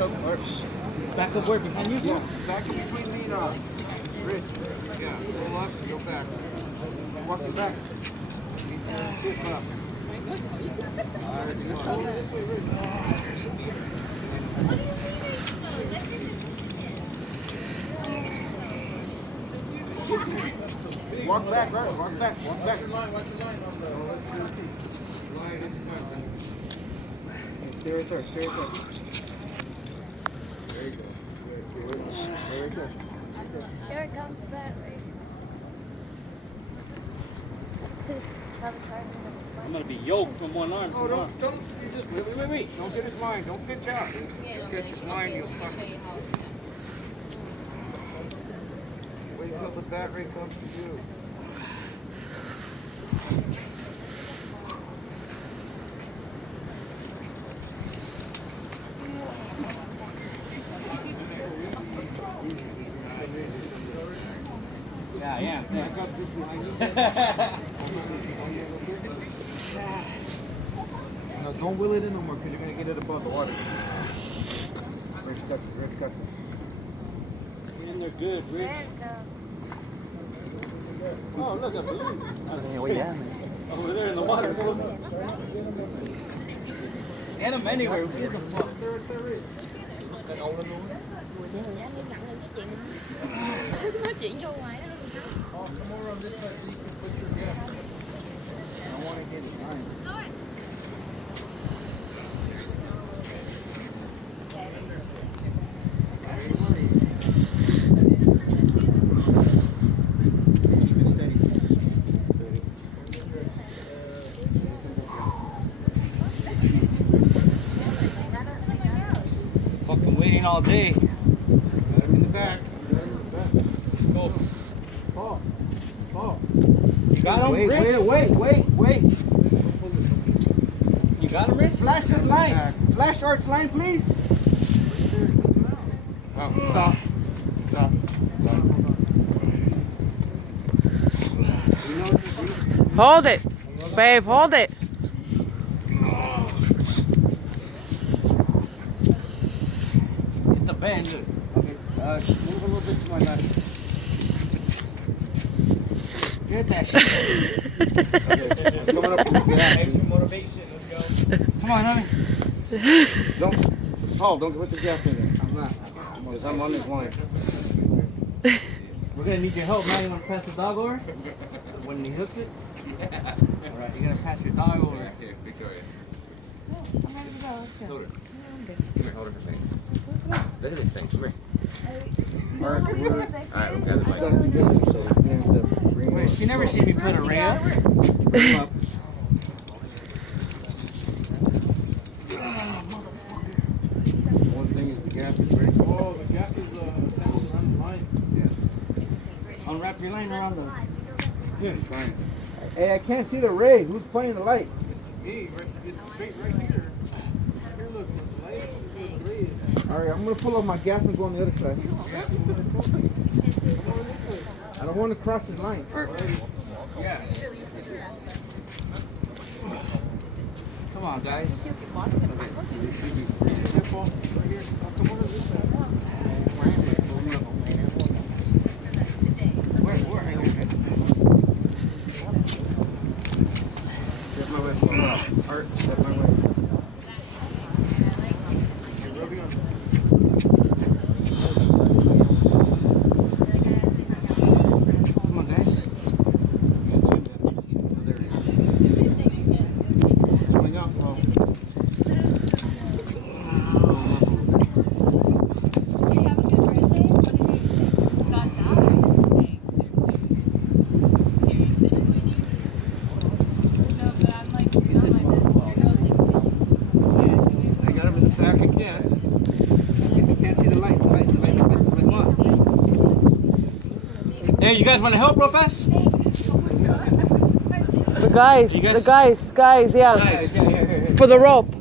up. Back up where? Behind you? Yeah, back in between me and Rich. Yeah, pull up, go back. Walking back. Flip up. Walk back, right? Walk back, walk back. Stay right there, stay right there. There you go. There you go. Here it comes, the battery. I'm gonna be yoked from one arm. Oh, don't, you just, wait. Don't get his line, don't pitch out. Just get his line, you'll fucking. Wait until the battery comes to you. Yeah. No, don't wheel it in no more because you're going to get it above the water. Rich cuts it. Man, they're good, Rich. There it goes. Oh, look, I believe. Over there in the water. Get them anywhere. Who gives a fuck? Nói chuyện vô ngoài đó. Come over on this side so you can put your gas. I want to get it line. Fucking waiting all day. Got him in the back. Go. Paul. You got him, Rich? Wait. You got him, Rich? Flash this line. Flash Art's line, please. Oh, it's off. Hold it. Babe, hold it. Hit the bend. Okay, move a little bit to my left. Get that shit. Coming up with the gas. Extra motivation. Let's go. Come on, honey. Paul, don't put the gas in there. I'm not. Because I'm on this line. We're gonna need your help, man. You wanna pass the dog over? When he hooks it? Alright, you're gonna pass your dog over. Here, Victoria. I'm ready to go. Let's go. Hold her. Come here, hold her for a second. Look at this thing. Come here. Alright, Alright, we're stuck together, so we have to bring Wait, she never seen me put a ray up. him up. One thing is the gas is ready. Oh, the gas is on the line. Yes. Unwrap your line around the. Here, trying. Hey, I can't see the ray. Who's playing the light? It's straight right here. Here, look, the light is the ray. Alright, I'm gonna pull up my gas and go on the other side. I don't want to cross his line. Yeah. Come on, guys. Where are you? Step my way. Art, step my way. Come on, guys. Swing up, Paul. I got him in the back again. You can't see the light. The light on. Hey, you guys want to help real fast? The guys, yeah. Guys, here. For the rope.